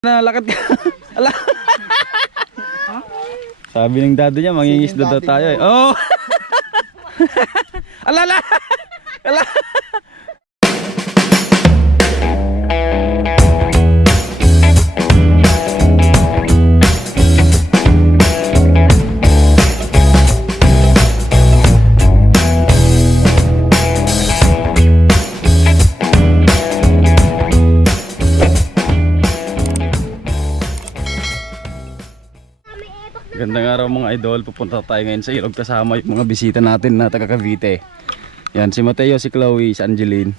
Na lakad ka. Ala. Sabi ng dado niya, mangingisda daw tayo eh. Oh! Gandang araw mga idol, pupunta tayo ngayon sa ilog kasama yung mga bisita natin na taga Cavite. Yan, si Mateo, si Chloe, si Angeline,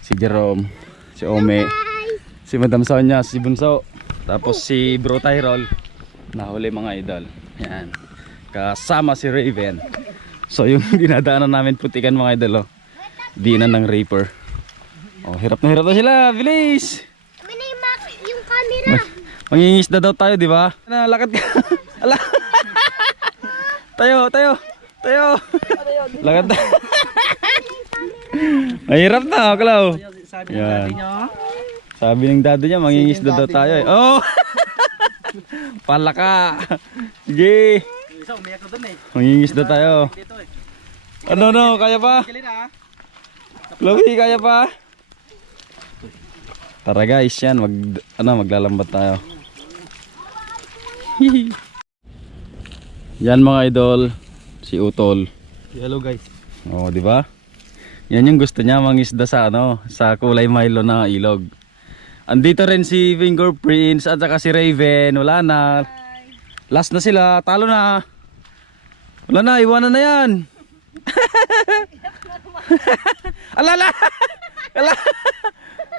si Jerome, si Ome, si Madam Sonia, si Bunso, tapos si Bro Tyrol, nahuli mga idol. Yan, kasama si Raven. So yung dinadaanan namin putikan mga idol, oh. Dinan ng Reaper. Oh, hirap na hirap na sila, bilis! Yung, camera. Mangingisda daw tayo, di ba? Na, lakad ka. Ala. tayo, tayo. Tayo. lakad. Mahirap na, Klaw. Yan. Sabi ng dado niya, mangingisda daw tayo. Eh. Oh! Palaka. Sige. Mangingisda tayo. Ano, no? Kaya pa? Chloe, kaya pa? Tara guys, yan mag ano maglalambat tayo. yan mga idol, si Utol. Hello guys. Oh, di ba? Yan yung gusto niya mangisda sa ano, sa kulay Milo na ilog. Andito rin si Fingerprints at saka si Raven. Wala na. Last na sila, talo na. Wala na, iwanan na yan. Alala! Ala!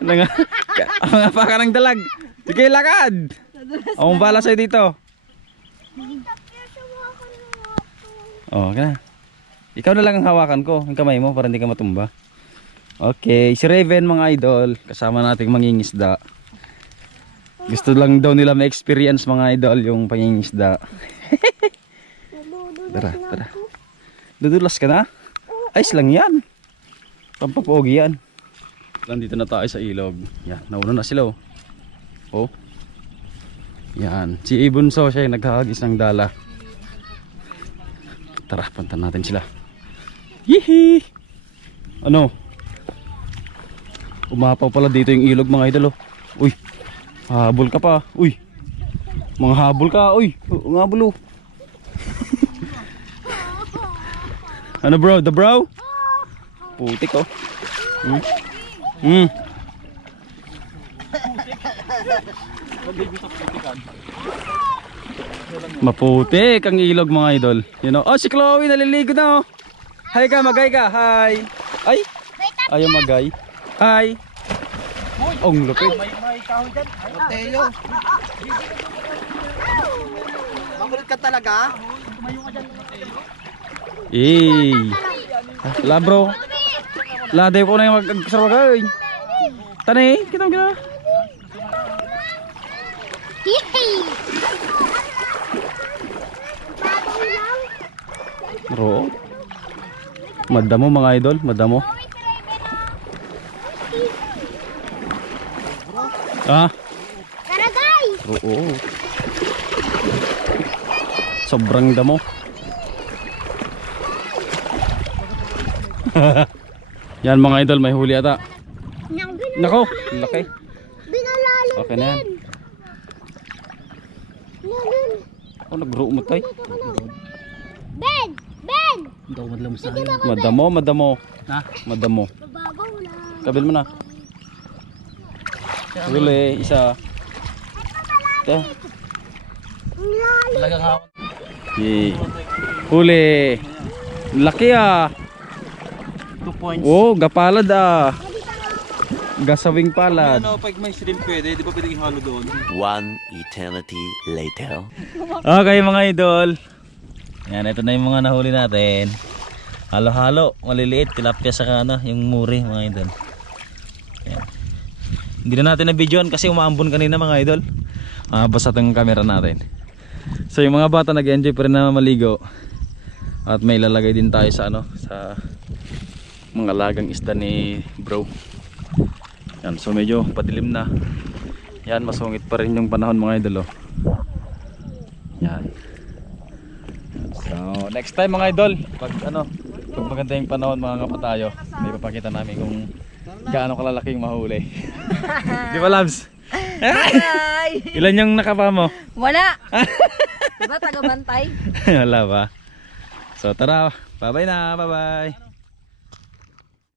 Ano nga? Ang pa ka ng dalag. Sige, lakad. Akong bala sa'yo dito. Oh, ka na. Ikaw na lang ang hawakan ko, ang kamay mo para hindi ka matumba. Okay, si Raven mga idol, kasama nating mangingisda. Gusto lang daw nila ma-experience mga idol yung pangingisda. Tara, tara. Dudulas ka na? Ayos lang yan. Pampapogi yan. Nandito na tayo sa ilog. Yan, nauna na sila oh. Oh. Yan, si Ibunso siya yung naghahagis ng dala. Tara, punta natin sila. Yihi! Ano? Umapaw pala dito yung ilog mga idol oh. Uy, habol ka pa. Uy, mga habol ka. Uy, ang habol oh. ano bro, the bro? Putik oh. Hmm? Hmm. Maputik ang ilog mga idol. You know. Oh, si Chloe naliligo na oh. Hi ka, magay ka. Hi. Ay. Ayaw magay. Hi. Oh, ang lupit. May may kahoy dyan. Teo. Makulit ka talaga? Eh. La bro. La de ko na yung mag-sarwagay. Tani, kita mo kita. Yay! Babaw lang. Bro. Madamo mga idol, madamo. Ah, Tara guys! oo. Sobrang damo. Yan mga idol, may huli ata. Nako, laki. binalalim Okay na yan. Oh, nag-grow mo tay. Ben! Ben! Hindi ako madlam sa Ben. Madamo, madamo. Ha? Madamo. Mababaw lang. Kabil mo na. Huli, isa. Ito. Talagang hawak. Yay. Huli. Laki ah. 2 points. Oh, gapalad ah. Gasawing palad. Ano, pag may shrimp pwede, di ba pwede ihalo doon? One eternity later. Okay mga idol. Yan, ito na yung mga nahuli natin. Halo-halo, maliliit, tilapia sa ano, yung muri mga idol. Yan. Hindi na natin na-videoan kasi umaambon kanina mga idol. Ah, basta itong camera natin. So yung mga bata nag-enjoy pa rin na maligo. At may lalagay din tayo sa ano, sa mga lagang isda ni bro. Yan, so medyo padilim na. Yan, masungit pa rin yung panahon mga idol oh. Yan. So, next time mga idol, pag ano, pag maganda yung panahon mga ngapa tayo, may papakita namin kung gaano kalalaki yung mahuli. Di ba, Labs? Ay! Ilan yung nakapa mo? Wala! diba taga-bantay? Wala ba? So, tara. Bye-bye na. Bye-bye.